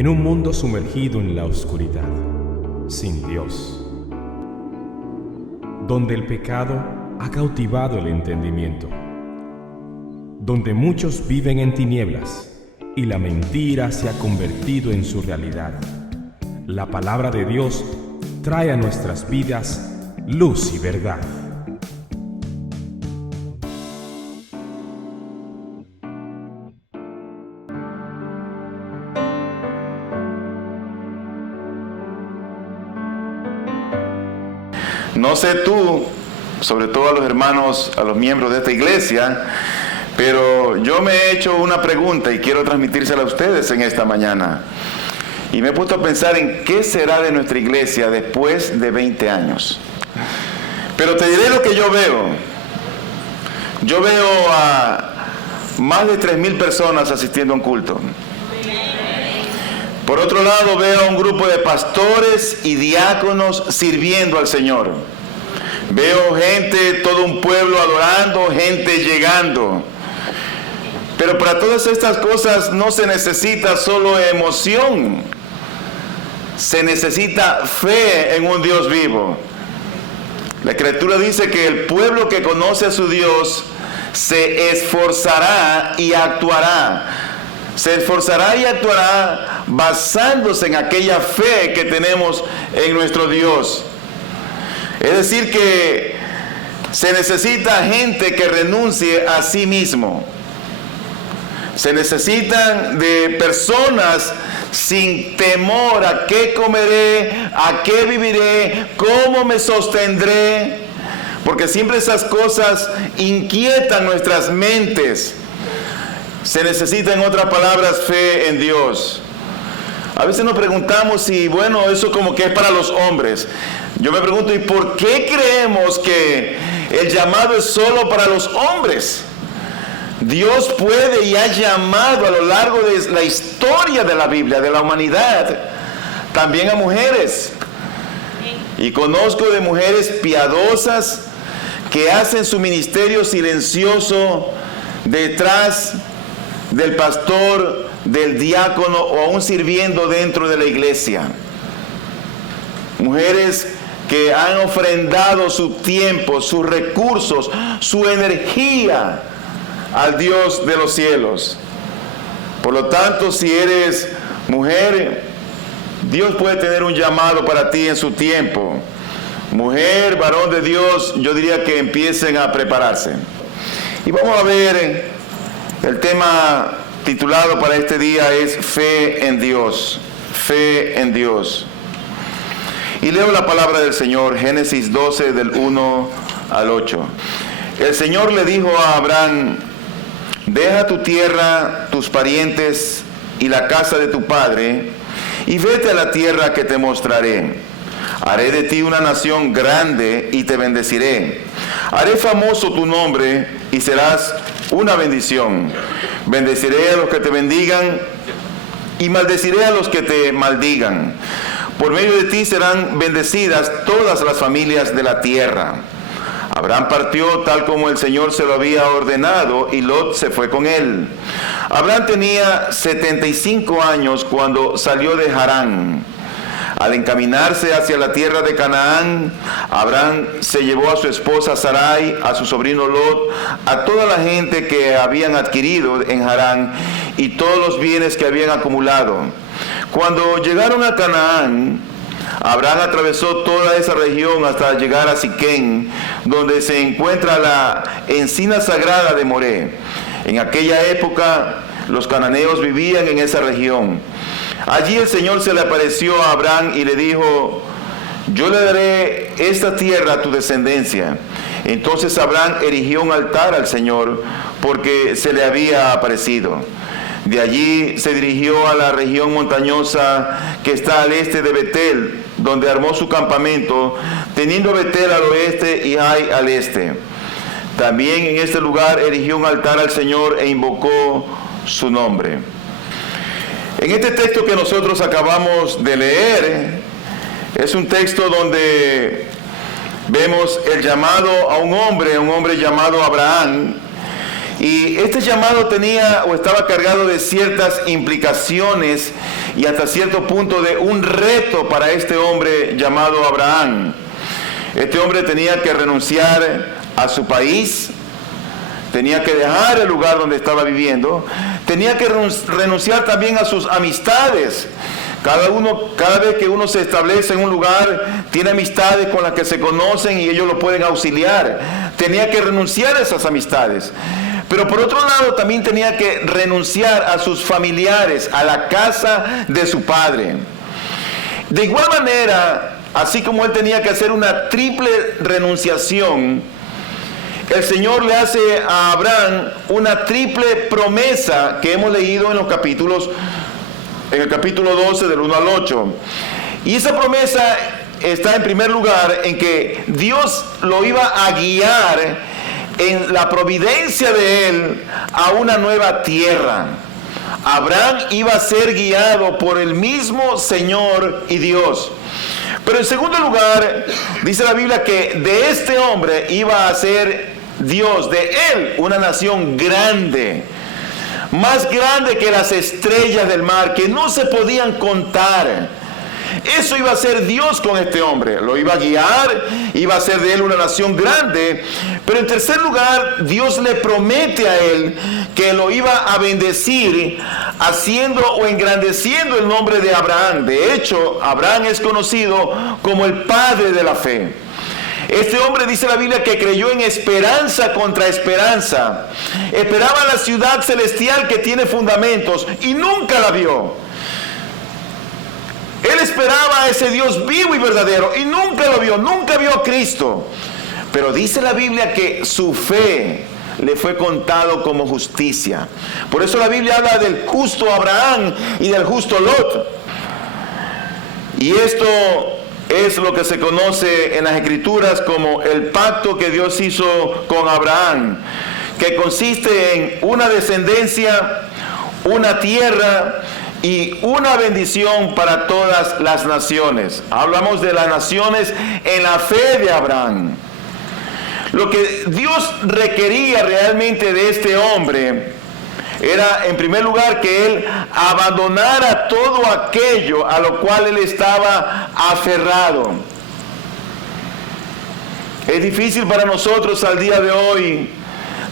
en un mundo sumergido en la oscuridad, sin Dios, donde el pecado ha cautivado el entendimiento, donde muchos viven en tinieblas y la mentira se ha convertido en su realidad. La palabra de Dios trae a nuestras vidas luz y verdad. No sé tú, sobre todo a los hermanos, a los miembros de esta iglesia, pero yo me he hecho una pregunta y quiero transmitírsela a ustedes en esta mañana. Y me he puesto a pensar en qué será de nuestra iglesia después de 20 años. Pero te diré lo que yo veo. Yo veo a más de 3,000 personas asistiendo a un culto. Por otro lado, veo a un grupo de pastores y diáconos sirviendo al Señor. Veo gente, todo un pueblo adorando, gente llegando. Pero para todas estas cosas no se necesita solo emoción. Se necesita fe en un Dios vivo. La Escritura dice que el pueblo que conoce a su Dios se esforzará y actuará. Se esforzará y actuará basándose en aquella fe que tenemos en nuestro Dios. Es decir que se necesita gente que renuncie a sí mismo. Se necesitan de personas sin temor a qué comeré, a qué viviré, cómo me sostendré, porque siempre esas cosas inquietan nuestras mentes. Se necesita, en otras palabras, fe en Dios. A veces nos preguntamos si, bueno, eso como que es para los hombres. Yo me pregunto, ¿y por qué creemos que el llamado es solo para los hombres? Dios puede y ha llamado a lo largo de la historia de la Biblia, de la humanidad, también a mujeres. Y conozco de mujeres piadosas que hacen su ministerio silencioso detrás del pastor, del diácono o aún sirviendo dentro de la iglesia. Mujeres que han ofrendado su tiempo, sus recursos, su energía al Dios de los cielos. Por lo tanto, si eres mujer, Dios puede tener un llamado para ti en su tiempo. Mujer, varón de Dios, yo diría que empiecen a prepararse. Y vamos a ver, el tema titulado para este día es Fe en Dios. Fe en Dios. Y leo la palabra del Señor, Génesis 12, del 1 al 8. El Señor le dijo a Abraham: deja tu tierra, tus parientes y la casa de tu padre, y vete a la tierra que te mostraré. Haré de ti una nación grande y te bendeciré. Haré famoso tu nombre y serás una bendición. Bendeciré a los que te bendigan y maldeciré a los que te maldigan. Por medio de ti serán bendecidas todas las familias de la tierra. Abraham partió tal como el Señor se lo había ordenado, y Lot se fue con él. Abraham tenía 75 años cuando salió de Harán. Al encaminarse hacia la tierra de Canaán, Abraham se llevó a su esposa Sarai, a su sobrino Lot, a toda la gente que habían adquirido en Harán y todos los bienes que habían acumulado. Cuando llegaron a Canaán, Abraham atravesó toda esa región hasta llegar a Siquén, donde se encuentra la encina sagrada de Moré. En aquella época, los cananeos vivían en esa región. Allí el Señor se le apareció a Abraham y le dijo: yo le daré esta tierra a tu descendencia. Entonces Abraham erigió un altar al Señor porque se le había aparecido. De allí se dirigió a la región montañosa que está al este de Betel, donde armó su campamento, teniendo Betel al oeste y Ai al este. También en este lugar erigió un altar al Señor e invocó su nombre. En este texto que nosotros acabamos de leer, es un texto donde vemos el llamado a un hombre llamado Abraham, Y este llamado tenía o estaba cargado de ciertas implicaciones y hasta cierto punto de un reto para este hombre llamado Abraham. Este hombre tenía que renunciar a su país, tenía que dejar el lugar donde estaba viviendo, tenía que renunciar también a sus amistades. Cada vez que uno se establece en un lugar, tiene amistades con las que se conocen y ellos lo pueden auxiliar. Tenía que renunciar a esas amistades. Pero por otro lado también tenía que renunciar a sus familiares, a la casa de su padre. De igual manera, así como él tenía que hacer una triple renunciación, el Señor le hace a Abraham una triple promesa que hemos leído en el capítulo 12 del 1 al 8. Y esa promesa está en primer lugar en que Dios lo iba a guiar en la providencia de él a una nueva tierra. Abraham iba a ser guiado por el mismo Señor y Dios. Pero en segundo lugar, dice la Biblia que de este hombre iba a ser Dios, de él, una nación grande, más grande que las estrellas del mar, que no se podían contar. Eso iba a ser Dios con este hombre, lo iba a guiar, iba a hacer de él una nación grande. Pero en tercer lugar, Dios le promete a él que lo iba a bendecir, haciendo o engrandeciendo el nombre de Abraham. De hecho, Abraham es conocido como el padre de la fe. Este hombre, dice la Biblia, que creyó en esperanza contra esperanza. Esperaba la ciudad celestial que tiene fundamentos y nunca la vio. Él esperaba a ese Dios vivo y verdadero y nunca lo vio, nunca vio a Cristo. Pero dice la Biblia que su fe le fue contado como justicia. Por eso la Biblia habla del justo Abraham y del justo Lot. Y esto es lo que se conoce en las Escrituras como el pacto que Dios hizo con Abraham, que consiste en una descendencia, una tierra y una bendición para todas las naciones. Hablamos de las naciones en la fe de Abraham. Lo que Dios requería realmente de este hombre era, en primer lugar, que él abandonara todo aquello a lo cual él estaba aferrado. Es difícil para nosotros al día de hoy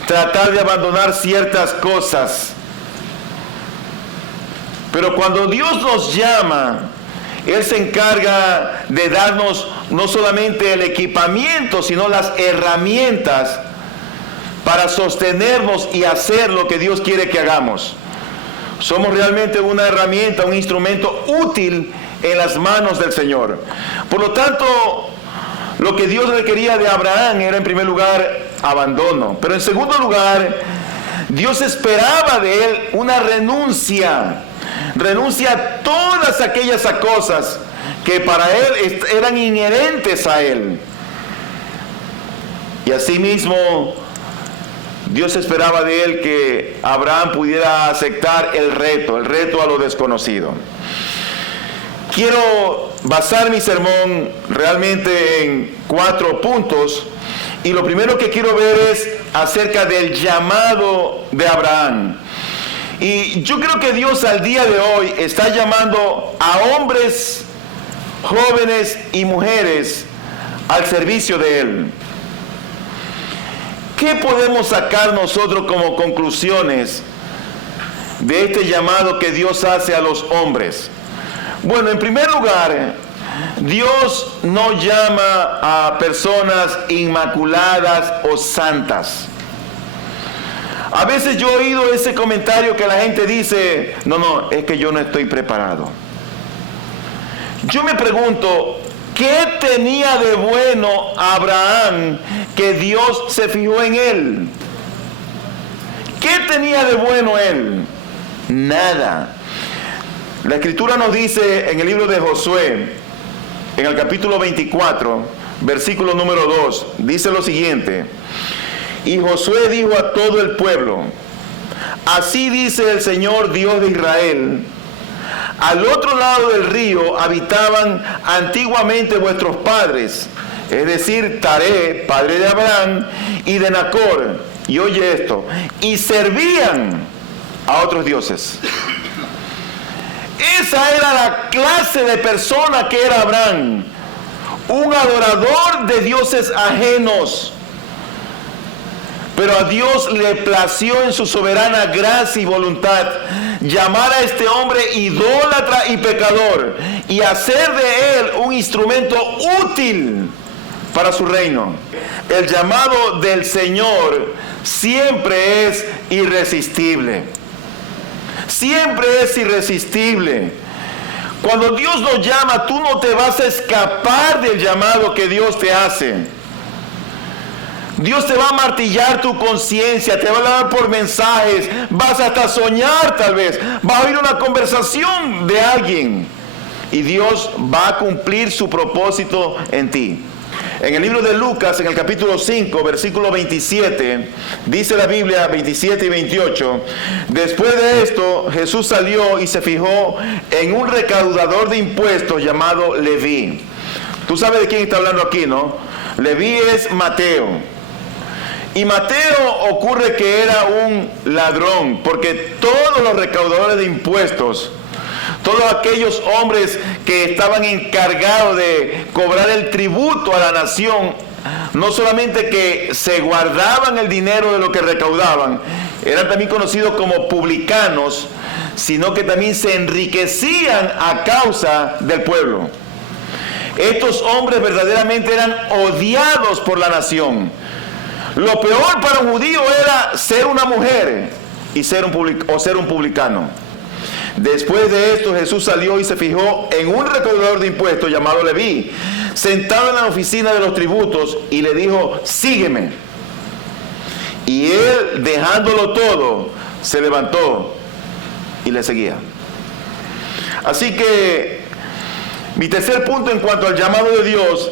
tratar de abandonar ciertas cosas. Pero cuando Dios nos llama, Él se encarga de darnos no solamente el equipamiento, sino las herramientas para sostenernos y hacer lo que Dios quiere que hagamos. Somos realmente una herramienta, un instrumento útil en las manos del Señor. Por lo tanto, lo que Dios requería de Abraham era, en primer lugar, abandono. Pero en segundo lugar, Dios esperaba de él una renuncia a todas aquellas cosas que para él eran inherentes a él. Y asimismo, Dios esperaba de él que Abraham pudiera aceptar el reto a lo desconocido. Quiero basar mi sermón realmente en 4 puntos. Y lo primero que quiero ver es acerca del llamado de Abraham. Y yo creo que Dios al día de hoy está llamando a hombres, jóvenes y mujeres al servicio de Él. ¿Qué podemos sacar nosotros como conclusiones de este llamado que Dios hace a los hombres? Bueno, en primer lugar, Dios no llama a personas inmaculadas o santas. A veces yo he oído ese comentario que la gente dice, no, es que yo no estoy preparado. Yo me pregunto, ¿qué tenía de bueno Abraham que Dios se fijó en él? ¿Qué tenía de bueno él? Nada. La Escritura nos dice en el libro de Josué, en el capítulo 24, versículo número 2, dice lo siguiente: y Josué dijo a todo el pueblo, así dice el Señor Dios de Israel, al otro lado del río habitaban antiguamente vuestros padres, es decir, Taré, padre de Abraham, y de Nacor, y oye esto, y servían a otros dioses. Esa era la clase de persona que era Abraham, un adorador de dioses ajenos. Pero a Dios le plació en su soberana gracia y voluntad llamar a este hombre idólatra y pecador y hacer de él un instrumento útil para su reino. El llamado del Señor siempre es irresistible. Siempre es irresistible. Cuando Dios nos llama, tú no te vas a escapar del llamado que Dios te hace. Dios te va a martillar tu conciencia, te va a hablar por mensajes, vas hasta soñar tal vez, vas a oír una conversación de alguien y Dios va a cumplir su propósito en ti. En el libro de Lucas, en el capítulo 5, versículo 27, dice la Biblia 27 y 28, después de esto Jesús salió y se fijó en un recaudador de impuestos llamado Leví. Tú sabes de quién está hablando aquí, ¿no? Leví es Mateo. Y Mateo ocurre que era un ladrón, porque todos los recaudadores de impuestos, todos aquellos hombres que estaban encargados de cobrar el tributo a la nación, no solamente que se guardaban el dinero de lo que recaudaban, eran también conocidos como publicanos, sino que también se enriquecían a causa del pueblo. Estos hombres verdaderamente eran odiados por la nación. Lo peor para un judío era ser una mujer y ser un publicano. Después de esto Jesús salió y se fijó en un recaudador de impuestos llamado Leví, sentado en la oficina de los tributos, y le dijo, sígueme. Y él, dejándolo todo, se levantó y le seguía. Así que mi tercer punto en cuanto al llamado de Dios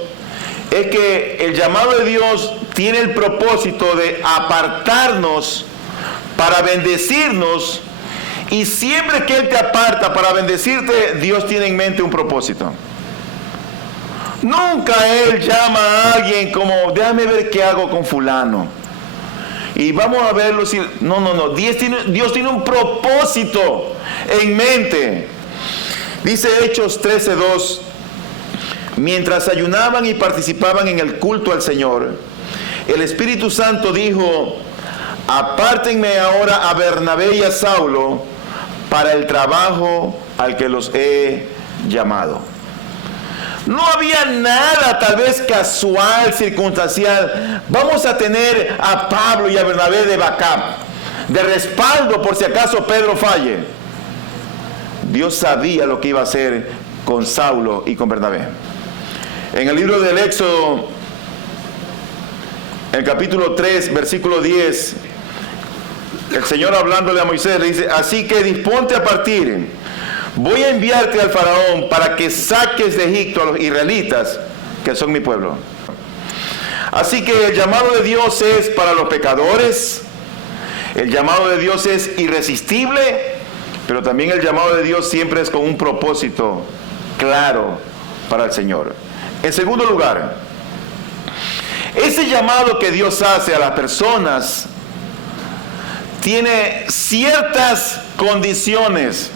es que el llamado de Dios tiene el propósito de apartarnos para bendecirnos, y siempre que Él te aparta para bendecirte, Dios tiene en mente un propósito. Nunca Él llama a alguien como, déjame ver qué hago con fulano y vamos a verlo. Si... No. Dios tiene un propósito en mente. Dice Hechos 13:2, mientras ayunaban y participaban en el culto al Señor, el Espíritu Santo dijo, apártenme ahora a Bernabé y a Saulo para el trabajo al que los he llamado. No había nada tal vez casual, circunstancial. Vamos a tener a Pablo y a Bernabé de backup, de respaldo por si acaso Pedro falle. Dios sabía lo que iba a hacer con Saulo y con Bernabé. En el libro del Éxodo, en el capítulo 3, versículo 10, el Señor hablándole a Moisés le dice, así que disponte a partir, voy a enviarte al faraón para que saques de Egipto a los israelitas, que son mi pueblo. Así que el llamado de Dios es para los pecadores, el llamado de Dios es irresistible, pero también el llamado de Dios siempre es con un propósito claro para el Señor. En segundo lugar, ese llamado que Dios hace a las personas tiene ciertas condiciones.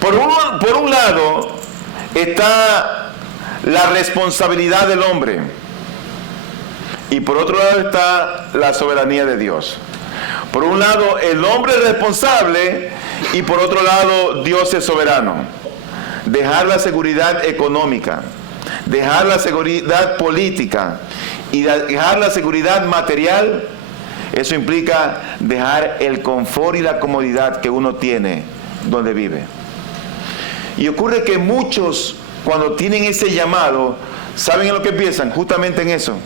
Por un lado está la responsabilidad del hombre y por otro lado está la soberanía de Dios. Por un lado el hombre es responsable y por otro lado Dios es soberano. Dejar la seguridad económica, dejar la seguridad política y dejar la seguridad material, eso implica dejar el confort y la comodidad que uno tiene donde vive. Y ocurre que muchos, cuando tienen ese llamado, ¿saben en lo que piensan? Justamente en eso.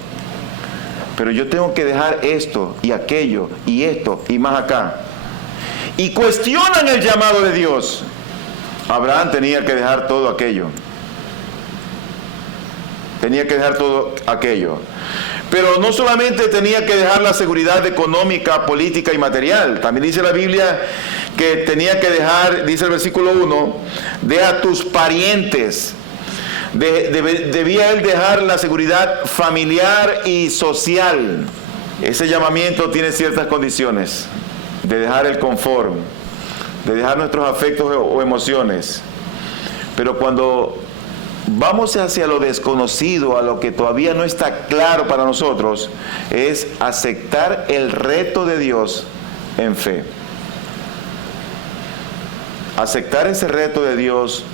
Pero yo tengo que dejar esto y aquello y esto y más acá. Y cuestionan el llamado de Dios. Abraham tenía que dejar todo aquello. Tenía que dejar todo aquello. Pero no solamente tenía que dejar la seguridad económica, política y material. También dice la Biblia que tenía que dejar, dice el versículo 1, deja tus parientes. Debía él dejar la seguridad familiar y social. Ese llamamiento tiene ciertas condiciones de dejar el confort, de dejar nuestros afectos o emociones. Pero cuando vamos hacia lo desconocido, a lo que todavía no está claro para nosotros, es aceptar el reto de Dios en fe. Aceptar ese reto de Dios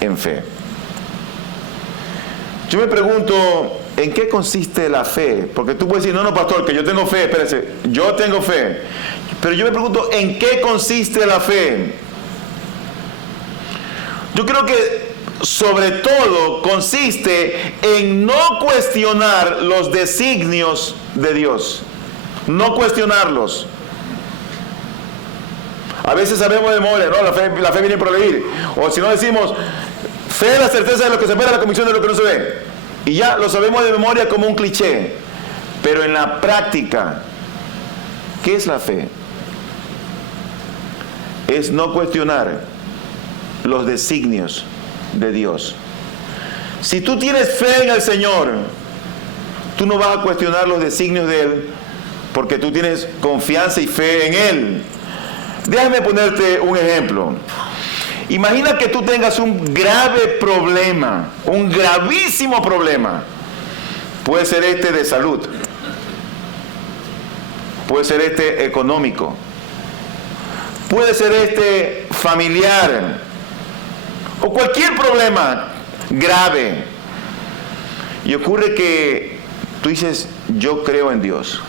en fe. Yo me pregunto, ¿en qué consiste la fe? Porque tú puedes decir, no, pastor, que yo tengo fe, espérese, yo tengo fe. Pero yo me pregunto, ¿en qué consiste la fe? Yo creo que sobre todo consiste en no cuestionar los designios de Dios. No cuestionarlos. A veces sabemos de memoria, ¿no? La fe viene por leer. O si no decimos, fe es la certeza de lo que se espera, la convicción de lo que no se ve. Y ya lo sabemos de memoria como un cliché. Pero en la práctica, ¿qué es la fe? Es no cuestionar los designios de Dios. Si tú tienes fe en el Señor, tú no vas a cuestionar los designios de Él, porque tú tienes confianza y fe en Él. Déjame ponerte un ejemplo. Imagina que tú tengas un grave problema, un gravísimo problema. Puede ser este de salud, puede ser este económico, puede ser este familiar, o cualquier problema grave. Y ocurre que tú dices, yo creo en Dios.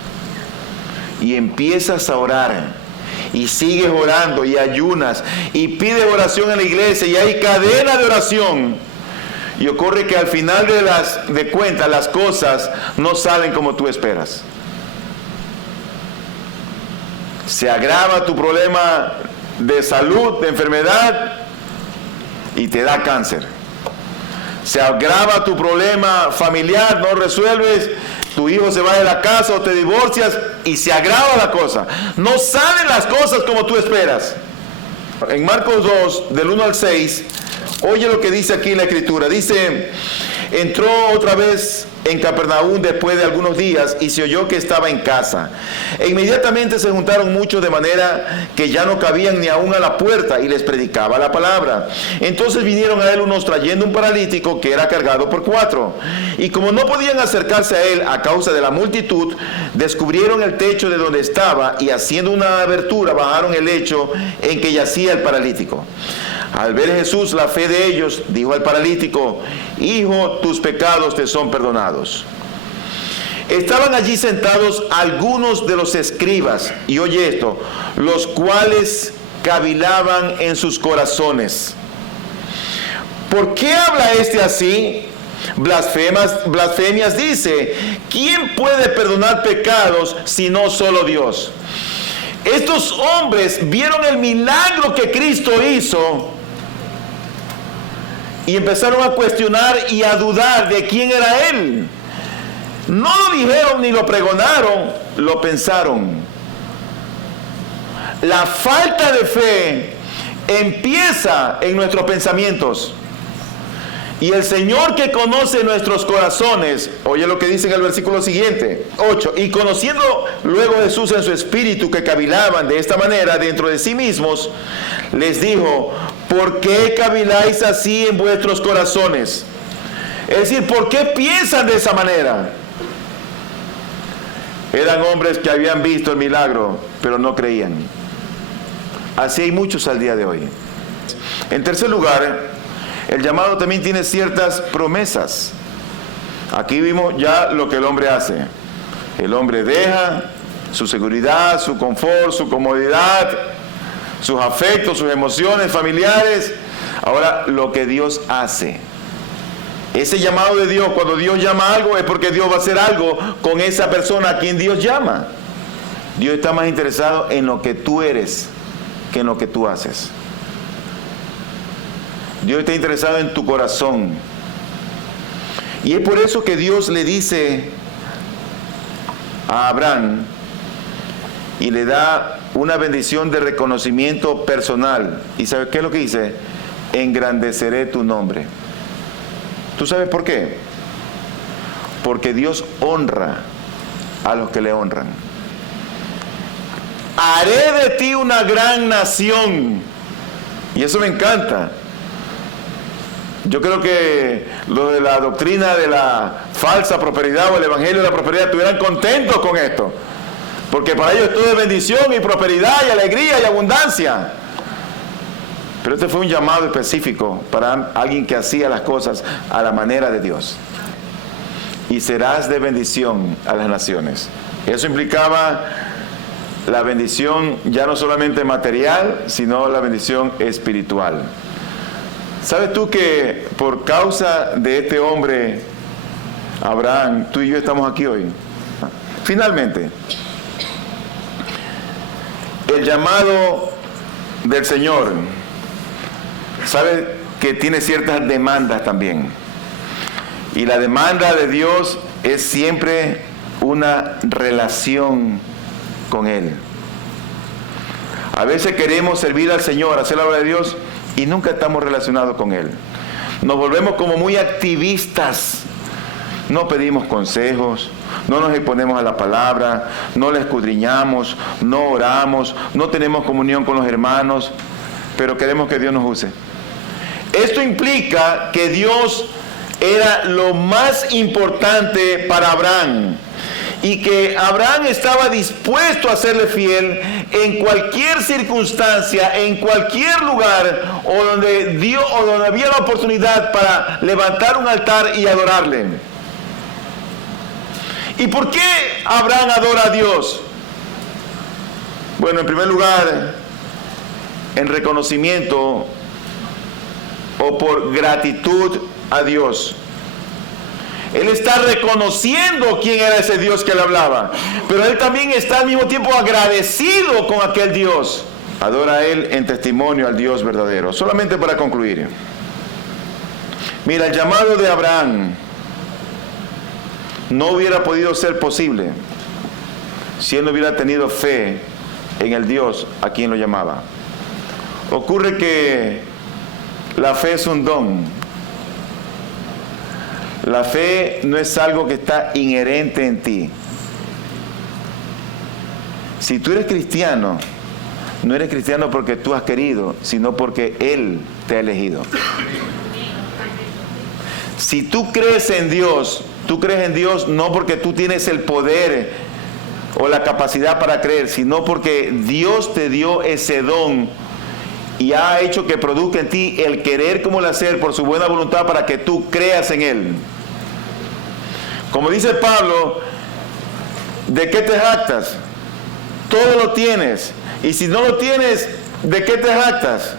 Y empiezas a orar. Y sigues orando y ayunas y pides oración en la iglesia y hay cadena de oración. Y ocurre que al final de cuentas las cosas no salen como tú esperas. Se agrava tu problema de salud, de enfermedad, y te da cáncer. Se agrava tu problema familiar, no resuelves, tu hijo se va de la casa o te divorcias y se agrava la cosa. No salen las cosas como tú esperas. En Marcos 2, del 1 al 6, oye lo que dice aquí la Escritura. Dice, entró otra vez en Capernaum después de algunos días y se oyó que estaba en casa. E inmediatamente se juntaron muchos de manera que ya no cabían ni aún a la puerta y les predicaba la palabra. Entonces vinieron a él unos trayendo un paralítico que era cargado por 4. Y como no podían acercarse a él a causa de la multitud, descubrieron el techo de donde estaba y haciendo una abertura bajaron el lecho en que yacía el paralítico. Al ver Jesús la fe de ellos, dijo al paralítico, hijo, tus pecados te son perdonados. Estaban allí sentados algunos de los escribas, y oye esto, los cuales cavilaban en sus corazones. ¿Por qué habla este así? Blasfemias dice, ¿quién puede perdonar pecados si no solo Dios? Estos hombres vieron el milagro que Cristo hizo y empezaron a cuestionar y a dudar de quién era Él. No lo dijeron ni lo pregonaron, lo pensaron. La falta de fe empieza en nuestros pensamientos. Y el Señor que conoce nuestros corazones, oye lo que dice en el versículo siguiente, 8, y conociendo luego Jesús en su espíritu que cavilaban de esta manera dentro de sí mismos, les dijo, ¿por qué caviláis así en vuestros corazones? Es decir, ¿por qué piensan de esa manera? Eran hombres que habían visto el milagro, pero no creían. Así hay muchos al día de hoy. En tercer lugar, el llamado también tiene ciertas promesas. Aquí vimos ya lo que el hombre hace. El hombre deja su seguridad, su confort, su comodidad, sus afectos, sus emociones familiares. Ahora, lo que Dios hace. Ese llamado de Dios, cuando Dios llama algo, es porque Dios va a hacer algo con esa persona a quien Dios llama. Dios está más interesado en lo que tú eres que en lo que tú haces. Dios está interesado en tu corazón. Y es por eso que Dios le dice a Abraham y le da una bendición de reconocimiento personal. ¿Y sabes qué es lo que dice? Engrandeceré tu nombre. ¿Tú sabes por qué? Porque Dios honra a los que le honran. Haré de ti una gran nación. Y eso me encanta. Yo creo que lo de la doctrina de la falsa prosperidad o el evangelio de la prosperidad estuvieran contentos con esto. Porque para ellos todo es bendición y prosperidad y alegría y abundancia. Pero este fue un llamado específico para alguien que hacía las cosas a la manera de Dios. Y serás de bendición a las naciones. Eso implicaba la bendición ya no solamente material, sino la bendición espiritual. ¿Sabes tú que por causa de este hombre, Abraham, tú y yo estamos aquí hoy? Finalmente, el llamado del Señor, ¿sabes que tiene ciertas demandas también? Y la demanda de Dios es siempre una relación con Él. A veces queremos servir al Señor, hacer la obra de Dios, y nunca estamos relacionados con Él. Nos volvemos como muy activistas. No pedimos consejos, no nos exponemos a la palabra, no la escudriñamos, no oramos, no tenemos comunión con los hermanos, pero queremos que Dios nos use. Esto implica que Dios era lo más importante para Abraham y que Abraham estaba dispuesto a serle fiel en cualquier circunstancia, en cualquier lugar o donde había la oportunidad para levantar un altar y adorarle. ¿Y por qué Abraham adora a Dios? Bueno, en primer lugar, en reconocimiento o por gratitud a Dios. Él está reconociendo quién era ese Dios que le hablaba, pero él también está al mismo tiempo agradecido con aquel Dios. Adora a él en testimonio al Dios verdadero. Solamente para concluir, mira, el llamado de Abraham no hubiera podido ser posible si él no hubiera tenido fe en el Dios a quien lo llamaba. Ocurre que la fe es un don. La fe no es algo que está inherente en ti. Si tú eres cristiano, no eres cristiano porque tú has querido, sino porque Él te ha elegido. Si tú crees en Dios, tú crees en Dios no porque tú tienes el poder o la capacidad para creer, sino porque Dios te dio ese don y ha hecho que produzca en ti el querer como el hacer por su buena voluntad para que tú creas en Él. Como dice Pablo, ¿de qué te jactas? Todo lo tienes. Y si no lo tienes, ¿de qué te jactas?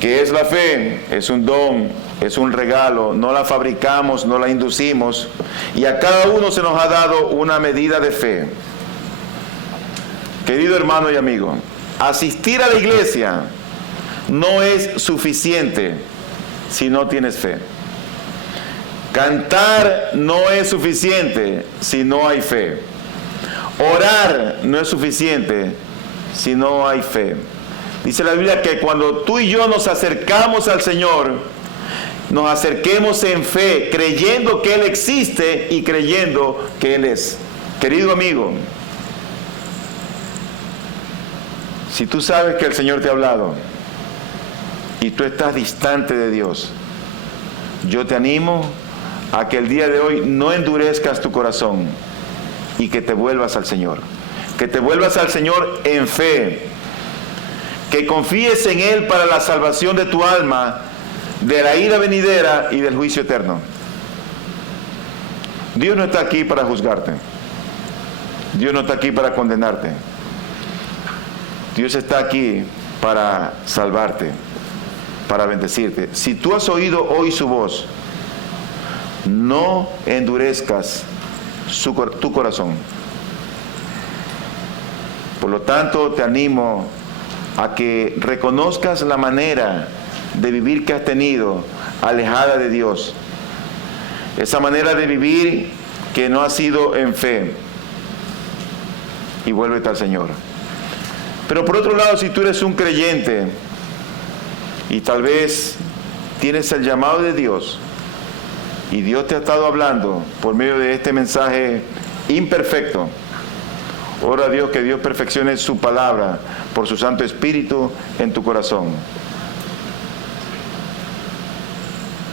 ¿Qué es la fe? Es un don, es un regalo. No la fabricamos, no la inducimos. Y a cada uno se nos ha dado una medida de fe. Querido hermano y amigo, asistir a la iglesia no es suficiente si no tienes fe. Cantar no es suficiente si no hay fe. Orar no es suficiente si no hay fe. Dice la Biblia que cuando tú y yo nos acercamos al Señor, nos acerquemos en fe, creyendo que Él existe y creyendo que Él es. Querido amigo, si tú sabes que el Señor te ha hablado y tú estás distante de Dios, yo te animo a que el día de hoy no endurezcas tu corazón y que te vuelvas al Señor. Que te vuelvas al Señor en fe. Que confíes en Él para la salvación de tu alma, de la ira venidera y del juicio eterno. Dios no está aquí para juzgarte. Dios no está aquí para condenarte. Dios está aquí para salvarte, para bendecirte. Si tú has oído hoy su voz, no endurezcas tu corazón. Por lo tanto, te animo a que reconozcas la manera de vivir que has tenido alejada de Dios. Esa manera de vivir que no ha sido en fe. Y vuélvete al Señor. Pero por otro lado, si tú eres un creyente y tal vez tienes el llamado de Dios y Dios te ha estado hablando por medio de este mensaje imperfecto. Ora a Dios que Dios perfeccione su palabra por su Santo Espíritu en tu corazón.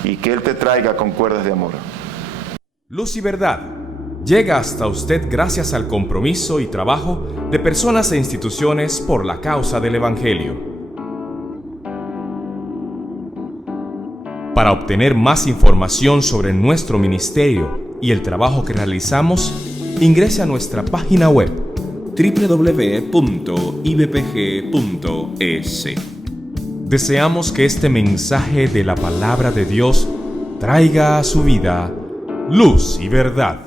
Y que Él te traiga con cuerdas de amor. Luz y Verdad llega hasta usted gracias al compromiso y trabajo de personas e instituciones por la causa del Evangelio. Para obtener más información sobre nuestro ministerio y el trabajo que realizamos, ingrese a nuestra página web www.ibpg.es. Deseamos que este mensaje de la palabra de Dios traiga a su vida luz y verdad.